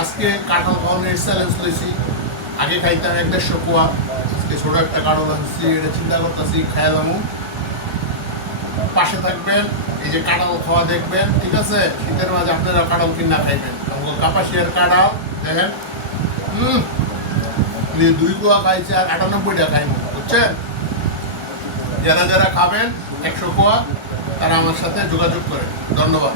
আজকে কাঁঠাল খাওয়ানোর চ্যালেঞ্জ লইছি। আগে খাইতাম ১-১৫০ কোয়া, আজকে ছোট একটা কাঁঠাল আনছি, এটা চিন্তা করতেছি খাইয়া যাবো। পাশে থাকবেন, এই যে কাঁঠাল খাওয়া দেখবেন, ঠিক আছে? শীতের মাঝে আপনারা কাঁঠাল কিনা খাইবেন। কাপাসিয়ার কাঁঠাল দেখেন, 2 কোয়া খাইছে আর 98টা খাইব, বুঝছেন? যারা যারা খাবেন 100 কোয়া তারা আমার সাথে যোগাযোগ করেন। ধন্যবাদ।